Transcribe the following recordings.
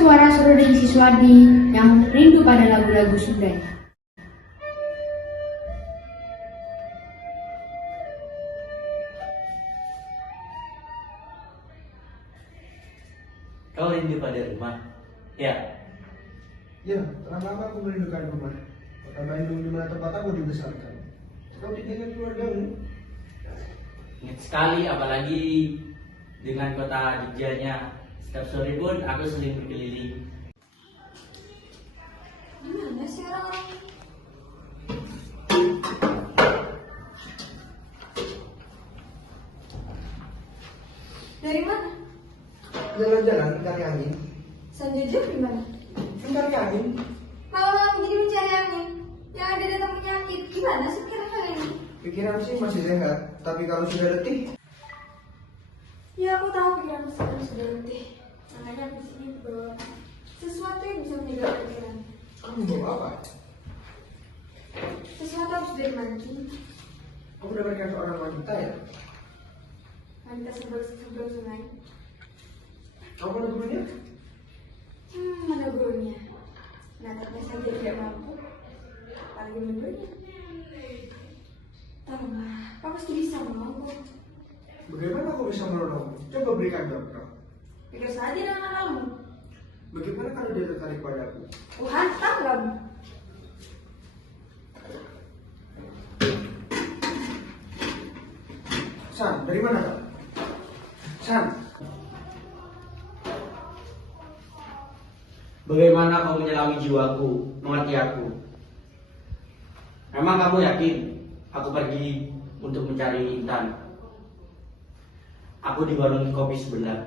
suara serunding Siswadi yang rindu pada lagu-lagu Sunda. Kau rindu pada rumah? Ya. Ya, telah lama aku merindukan rumah. Kota Bandung di mana tempat aku dibesarkan. Kau ditinggal keluargamu? Ingat sekali, apalagi dengan kota Jogjanya. Setiap sore pun aku sering berkeliling. Gimana sih orang? Dari mana? Jalan-jalan mencari angin. Sanjujur di mana? Mencari angin? Malam-malam jadi mencari angin. Yang ada datang penyakit. Gimana sih pikiran kalian ini? Pikiran sih masih sehat, tapi kalau sudah letih, Ya aku tahu pikiran sekarang sudah letih. Makanya aku sini bawa sesuatu yang bisa menyegarkan pikiran. kamu mau apa? Sesuatu harus dari mancing. Kamu mendapatkan seorang wanita ya? Wanita sebelah sungai. Kamu menegurnya? Menegurnya. Menatapnya saja tidak mampu. Apalagi menegurnya. Tolonglah, kau pasti bisa menolongku. Bagaimana aku bisa menolongmu? Coba berikan contoh. Pikir saja dengan akalmu. Bagaimana kalau dia tertarik padaku? Hantam kamu. San, dari mana kau? San, Bagaimana kau menyelami jiwaku, mengerti aku? Memang kamu yakin aku pergi untuk mencari Intan? Aku di warung kopi sebelah.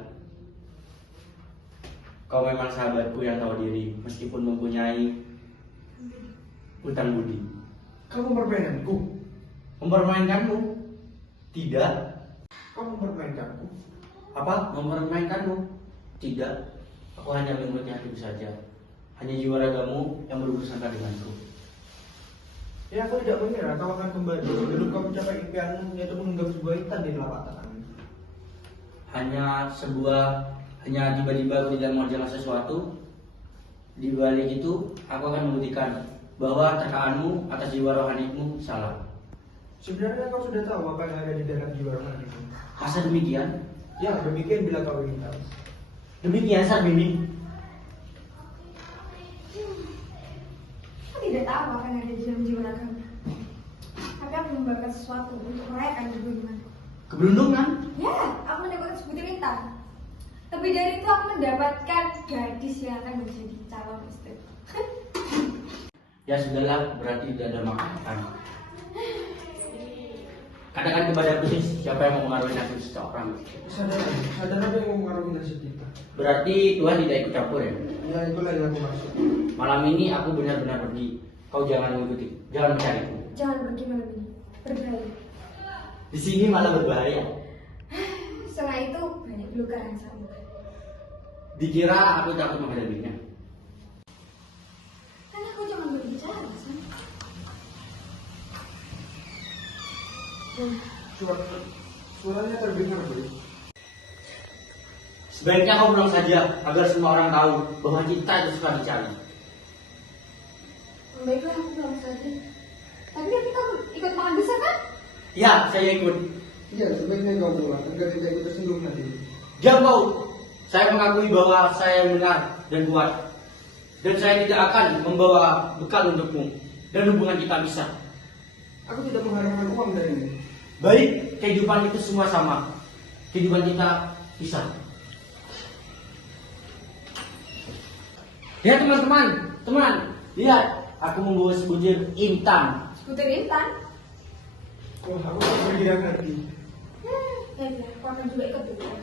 Kau memang sahabatku yang tahu diri, meskipun mempunyai hutang budi. kamu mempermainkanku. Mempermainkanmu? Tidak. Kamu mempermainkanku. Apa? Mempermainkanmu? Tidak. Aku hanya mengikutnya hatiku saja. Hanya jiwa ragamu yang berurusan denganku. Ya aku tidak mengira kau akan kembali sebelum kau mencapai impianmu, yaitu menggenggam sebuah ikan di telapak tanganmu. Hanya tiba-tiba aku tidak mau jalan sesuatu. Di balik itu, aku akan membuktikan bahwa terkaanmu atas jiwa rohanimu salah. Sebenarnya kau sudah tahu apa yang ada di dalam jiwa rohanimu. Masa demikian? Ya, demikian bila kau ingin tahu. Demikian saat bimbing. Aku tidak tahu apa yang ada di dalam jiwa ragamu. Tapi aku membakar sesuatu untuk merayakan keberuntungan. Keberuntungan? Ya, aku mendapatkan sebutir Intan. Lebih dari itu aku mendapatkan gadis yang akan menjadi calon istri. Ya sudahlah, berarti tidak ada makan. Katakan kepadaku sih, siapa yang mempengaruhi nasib seseorang? Sadar apa yang mengaruhi nasib kita. Berarti Tuhan tidak ikut campur ya? Ya itulah yang aku maksud. Malam ini aku benar-benar pergi. Kau jangan mengikuti, jangan mencariku. Jangan pergi malam ini. Berbahaya. Di sini malah berbahaya. Sungai itu banyak belukar yang sama. Dikira aku takut menghadapinya. Kan aku jangan berbicara, San. Suaranya terdengar baik. Sebaiknya kau pulang saja agar semua orang tahu bahwa cinta itu suka dicari. Baiklah, aku pulang saja. Tapi kan kita ikut makan besar kan? Ya, saya ikut. Iya, sebaiknya kau pulang agar tidak ikut tersinggung nanti. Diam kau. Saya mengakui bahwa saya benar dan kuat. Dan saya tidak akan membawa bekal untukmu. Dan hubungan kita bisa. Aku tidak mengharapkan uang darimu. Baik, kehidupan itu semua sama. Kehidupan kita bisa. Ya teman-teman, lihat. Aku membawa sebutir Intan. Sebutir Intan? Wah, aku tak berkira ngerti. Ya, aku akan juga ikut dulu.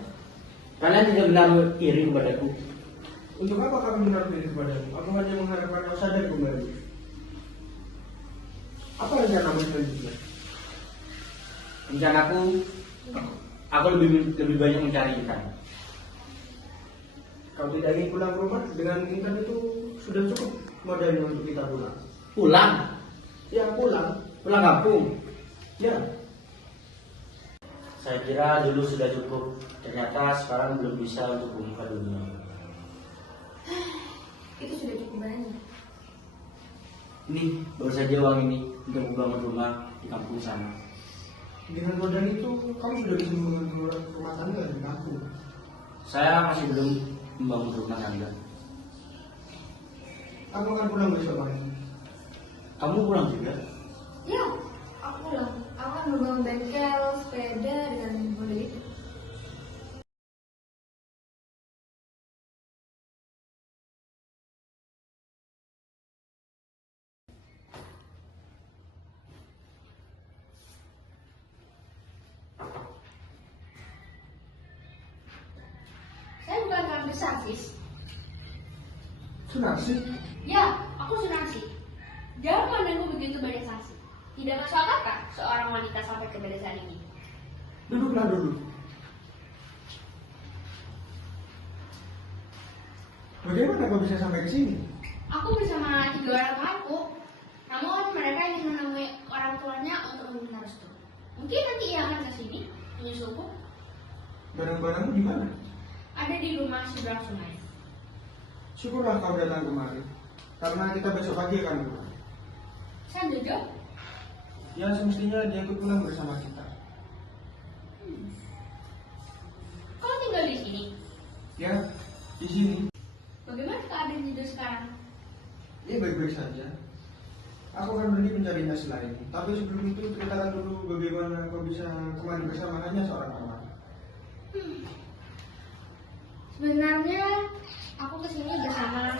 Kalian tidak benar iri kepadaku. Untuk apa kami menaruh diri kepadamu? Aku hanya mengharapkan kau sadar kembali. Apa rencanamu selanjutnya? Rencanaku, aku lebih banyak mencari Intan. Kau tidak ingin pulang ke rumah? Dengan Intan itu sudah cukup modalnya untuk kita pulang. Pulang? Ya, pulang. Pulang kampung? Ya, Saya kira dulu sudah cukup. Ternyata sekarang belum bisa untuk membuka dunia. Ini baru saja uang ini untuk membangun rumah di kampung sana. Dengan modal itu kamu sudah bisa membangun rumah tangga di kampung. Saya masih belum membangun rumah tangga. Kamu akan pulang besok pagi. Kamu pulang juga? Ya, aku pulang. Aku akan membangun bengkel sepeda dengan model itu. Saya bukan orang besar, sis. Sunarsi? Ya, aku Sunarsi. Jangan pandangku begitu banyak saksi. Tidak masuk akal kan seorang wanita sampai ke desa ini? Duduklah dulu. Bagaimana kau bisa sampai ke sini? Aku bersama 3 orang temanku. Namun mereka ingin menemui orang tuanya untuk meminta restu. Mungkin nanti ia akan ke sini menyusulku. Barang-barangmu di mana? Ada di rumah seberang sungai. Syukurlah kau datang kemari. Karena kita besok pagi akan pulang. Saya Jojo. Ya semestinya dia ikut pulang bersama kita. Kau tinggal di sini. Ya, di sini. Bagaimana keadaan Jojo sekarang? Dia baik-baik saja. Aku akan pergi mencari nasi lain. Tapi sebelum itu ceritakan dulu bagaimana kau bisa kemari bersama hanya seorang teman. Sebenarnya aku kesini bersama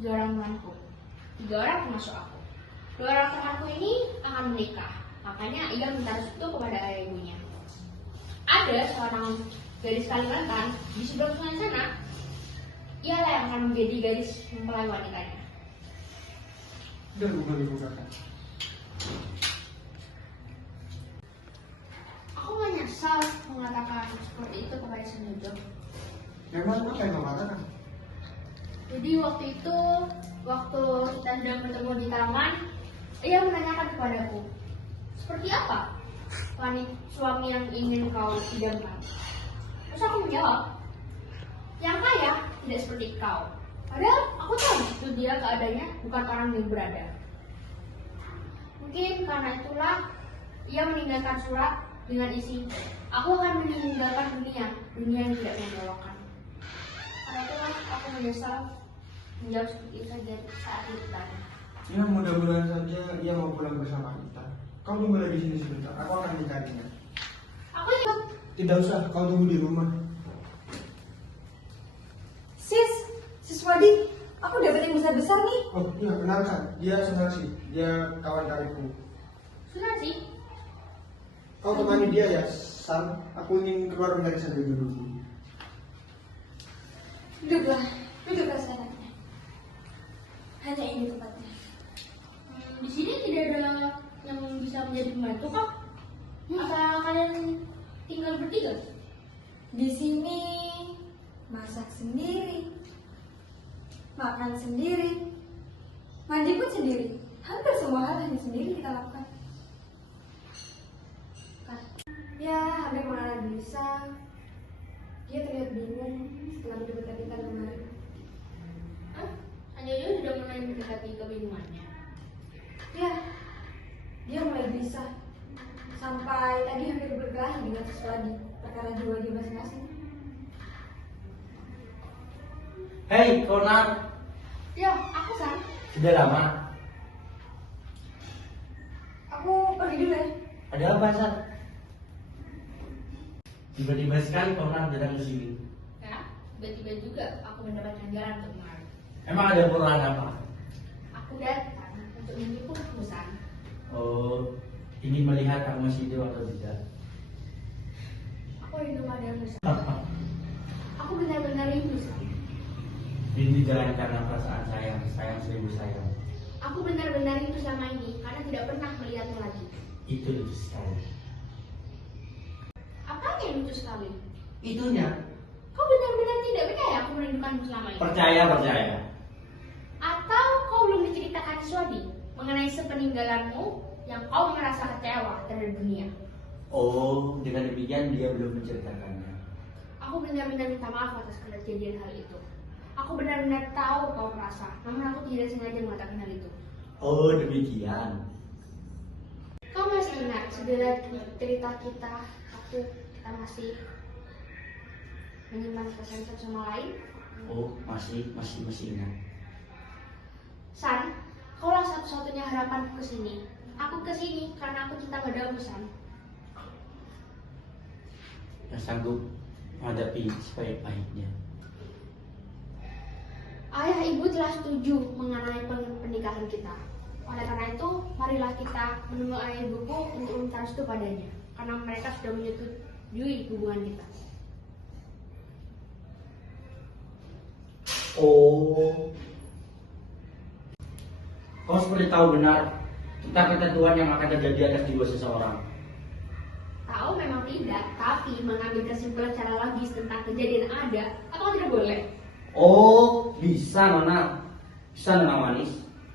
3 orang temanku. 3 orang termasuk aku. 2 orang temanku ini akan menikah. Makanya ia minta restu kepada ayah ibunya. Ada seorang gadis Kalimantan di seberang sungai sana. Ialah yang akan menjadi gadis mempelai wanitanya. Dan bukan dibukakan. Aku menyesal mengatakan seperti itu kepada Senjojo. Memang apa yang kau katakan? Jadi waktu itu, waktu kita sedang bertemu di taman, ia menanyakan kepadaku, seperti apa suami yang ingin kau idamkan? Terus aku menjawab, yang kaya tidak seperti kau. Padahal aku tahu itu dia keadaannya bukan orang yang berada. Mungkin karena itulah ia meninggalkan surat dengan isi, aku akan meninggalkan dunia yang tidak membawakan. Karena itulah aku menyesal menjawab seperti itu saja saat itu tadi. Ya mudah-mudahan saja ia mau pulang bersama kita. Kau tunggulah di sini sebentar. Aku akan mencarinya. Aku ikut. Tidak usah, kau tunggu di rumah. Sis Wadi, aku dapat yang besar-besar nih. Oh iya, kenalkan. Dia Sunarsi. Dia kawan karibku. Sunarsi, Kau temani dia ya, San. Aku ingin keluar mencari sendiri dulu. Duduklah sana. Hanya ini tempatnya. di sini tidak ada yang bisa menjadi pembantu kah? Apa kalian tinggal bertiga? Di sini masak sendiri, makan sendiri, mandi pun sendiri. Hampir semua hal hanya sendiri kita lakukan. Ya, hampir malah bisa. Dia terlihat bingung setelah mendekati kita kemarin. Hah? Anjojo sudah mulai mendekati kebingungannya. Ya, dia mulai bisa. Sampai tadi hampir berkelahi dengan sesuatu perkara jiwa dia masing-masing. Hei, Konar, Ya, aku San. sudah lama. Aku pergi dulu ya. Ada apa, San? Tiba-tiba sekali Konar datang ke sini. Ya, tiba-tiba juga aku mendapatkan jalan untuk mengalir. Emang ada perubahan apa? Aku datang untuk menjemput San. Oh, ingin melihat kamu masih hidup atau tidak? Aku rindu padamu San. Aku benar-benar rindu San. Ini jalan karena perasaan sayang seribu sayang. Aku benar-benar rindu selama ini karena tidak pernah melihatmu lagi. Itu lucu sekali. Apa yang lucu sekali? Itunya. Kau benar-benar tidak percaya aku merindukanmu selama ini? Percaya. Atau kau belum diceritakan Swadi mengenai sepeninggalanmu yang kau merasa kecewa terhadap dunia? Oh, dengan demikian dia belum menceritakannya. Aku benar-benar minta maaf atas kejadian hal itu. Aku benar-benar tahu kau merasa, namun aku tidak sengaja mengatakan hal itu. Oh, demikian. Kau masih ingat sebenarnya cerita kita waktu kita masih menyimpan pesan satu sama lain? Oh, masih ingat. San, kaulah satu-satunya harapanku kesini. Aku kesini karena aku cinta padamu, San. Yang sanggup menghadapi sebaik-baiknya. Ayah ibu telah setuju mengenai pernikahan kita. Oleh karena itu, marilah kita menunggu ayah ibuku untuk meminta restu padanya. Karena mereka sudah menyetujui hubungan kita. Oh, kau seperti tahu benar tentang ketentuan yang akan terjadi atas jiwa seseorang. Tahu memang tidak, tapi mengambil kesimpulan secara logis tentang kejadian yang ada, apakah tidak boleh? Oh, bisa Nona manis.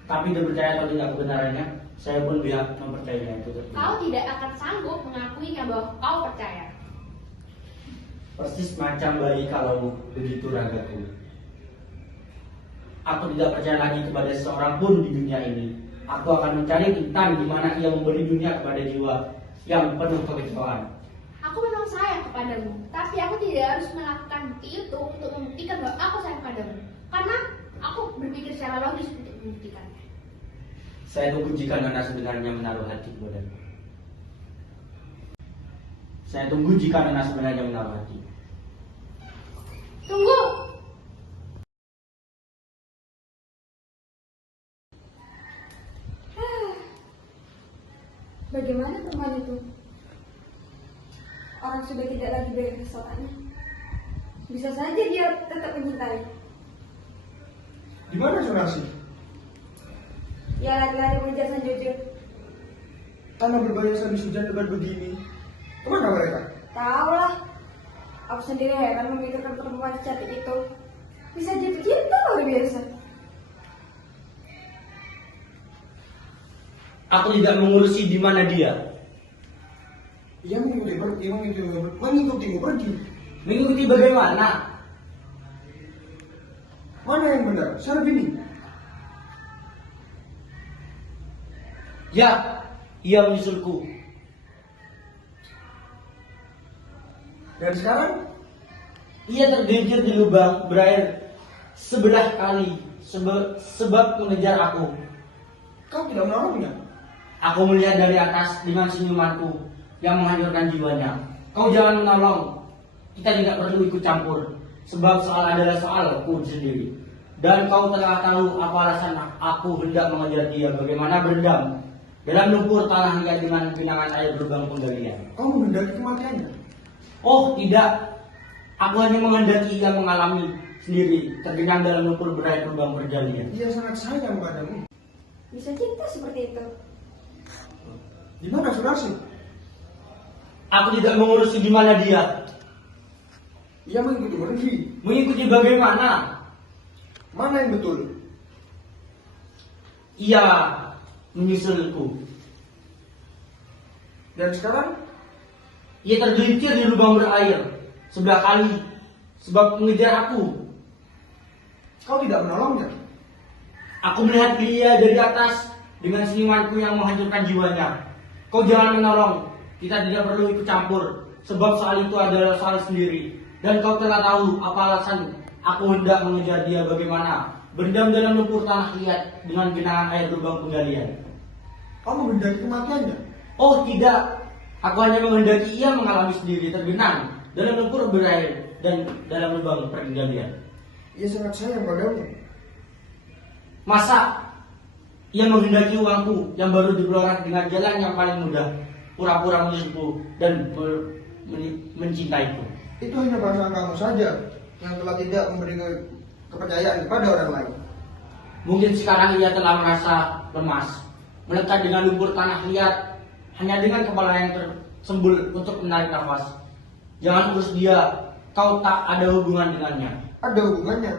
Tapi dia percaya atau tidak kebenarannya, saya pun pihak mempercayainya itu. Kau tidak akan sanggup mengakuinya bahwa kau percaya. Persis macam bayi kalau begitu ragaku. Aku tidak percaya lagi kepada seseorang pun di dunia ini. Aku akan mencari intan di mana ia memberi dunia kepada jiwa yang penuh kekecewaan. Aku memang sayang kepadamu, tapi aku tidak harus melakukan bukti itu untuk membuktikan bahwa aku sayang padamu. Karena aku berpikir secara logis untuk membuktikannya. Saya tunggu jika Nona sebenarnya menaruh hati kepadaku. Saya tunggu jika Nona sebenarnya menaruh hati. Tunggu! Bagaimana perempuan itu? Orang sudah tidak lagi beres otaknya. Bisa saja dia tetap mencintai. Di mana Surasi? Ya lari-lari mengejar San Jojo. Tanah berbayar habis hujan lebat begini. Kemana mereka? Tahu lah. Aku sendiri heran memikirkan perempuan secantik itu. Bisa jatuh cinta luar biasa. Aku tidak mengurusi di mana dia. Ia mengikutimu pergi. Mengikuti bagaimana? Mana yang benar? Saya begini. Ya, ia menyusulku. Dan sekarang? Ia tergelincir di lubang berair sebelah kali sebab mengejar aku. Kau tidak menolongnya? Aku melihat dari atas dengan senyumanku yang menghancurkan jiwanya. Kau jangan menolong. Kita tidak perlu ikut campur. Sebab soal adalah soalku sendiri. Dan kau telah tahu apa alasan aku hendak mengejar dia. Bagaimana berendam dalam lumpur tanah liat dengan genangan air lubang penggalian. Kau menghendaki kematiannya? Oh tidak. Aku hanya menghendaki ia mengalami sendiri tergenang dalam lumpur berair lubang perjalian. Ia sangat sayang padamu. Bisa cinta seperti itu. Di mana Surasi? Aku tidak mengurusi di mana dia. Ia mengikuti pergi. Mengikuti bagaimana? Mana yang betul? Ia menyusulku. Dan sekarang? Ia tergelincir di lubang berair sebelah kali sebab mengejar aku. Kau tidak menolongnya? Aku melihat dia dari atas dengan senyumanku yang menghancurkan jiwanya. Kau jangan menolong. Kita tidak perlu ikut campur. Sebab soal itu adalah soal sendiri. Dan kau telah tahu apa alasan aku hendak mengejar dia bagaimana. Berendam dalam lumpur tanah liat dengan genangan air lubang penggalian. Kau menghendaki kematiannya? Oh tidak. Aku hanya menghendaki ia mengalami sendiri tergenang dalam lumpur berair dan dalam lubang penggalian. Ia sangat sayang padamu. Masa ia menghendaki uangku yang baru diperoleh dengan jalan yang paling mudah, pura-pura menyusupu dan mencintaiku. Itu hanya perasaan kamu saja yang telah tidak memberi kepercayaan kepada orang lain. Mungkin sekarang ia telah merasa lemas, melekat dengan lumpur tanah liat, hanya dengan kepala yang tersembul untuk menarik nafas. Jangan urus dia, kau tak ada hubungan dengannya. Ada hubungannya.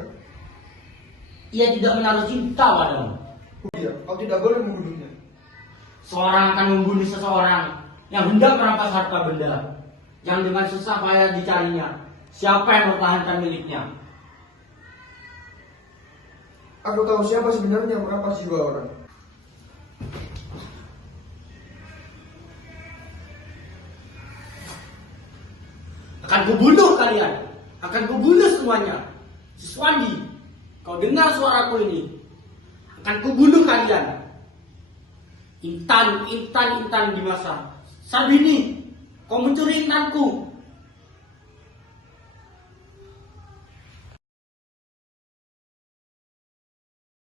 Ia tidak menaruh cinta padamu. Iya, kau tidak boleh membunuhnya. Seorang akan membunuh seseorang yang hendak merampas harta benda yang dengan susah payah dicarinya. Siapa yang mempertahankan miliknya? Aku tahu siapa sebenarnya yang merampas jiwa orang. Akan kubunuh kalian. Akan kubunuh semuanya. Siswandi, kau dengar suaraku ini. Akan kubunuh kalian. Intan di masa. Sabini, kau mencuri intanku.